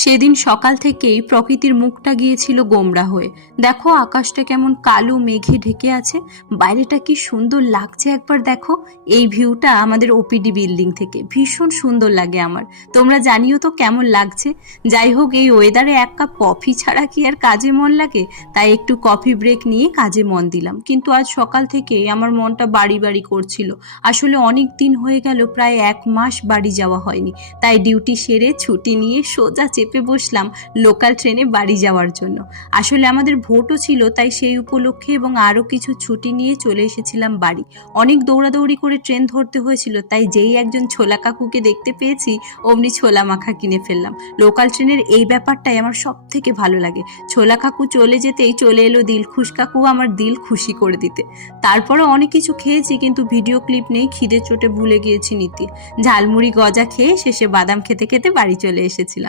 সেদিন সকাল থেকেই প্রকৃতির মুখটা গিয়েছিল গোমড়া হয়ে। দেখো আকাশটা কেমন কালো মেঘে ঢেকে আছে, বাইরেটা কি সুন্দর লাগছে একবার দেখো। এই ভিউটা আমাদের ওপিডি বিল্ডিং থেকে ভীষণ সুন্দর লাগে আমার। তোমরা জানিও তো কেমন লাগছে। যাই হোক, এই ওয়েদারে এক কাপ কফি ছাড়া কি আর কাজে মন লাগে? তাই একটু কফি ব্রেক নিয়ে কাজে মন দিলাম। কিন্তু আজ সকাল থেকে আমার মনটা বাড়ি বাড়ি করছিল। আসলে অনেক দিন হয়ে গেল, প্রায় 1 মাস বাড়ি যাওয়া হয়নি। তাই ডিউটি সেরে ছুটি নিয়ে সোজা চেপে বসলাম লোকাল ট্রেনে বাড়ি যাওয়ার জন্য। আসলে আমাদের ভোটও ছিল, তাই সেই উপলক্ষে এবং আরও কিছু ছুটি নিয়ে চলে এসেছিলাম বাড়ি। অনেক দৌড়াদৌড়ি করে ট্রেন ধরতে হয়েছিল, তাই যেই একজন ছোলা কাকুকে দেখতে পেয়েছি অমনি ছোলা মাখা কিনে ফেললাম। লোকাল ট্রেনের এই ব্যাপারটাই আমার সব থেকে ভালো লাগে। ছোলা কাকু চলে যেতেই চলে এলো দিলখুশ কাকু আমার দিল খুশি করে দিতে। তারপরে অনেক কিছু খেয়েছি, কিন্তু ভিডিও ক্লিপ নেই, খিদে চোটে ভুলে গিয়েছি নিতে। ঝালমুড়ি গজা খেয়ে শেষে বাদাম খেতে খেতে বাড়ি চলে এসেছিলাম।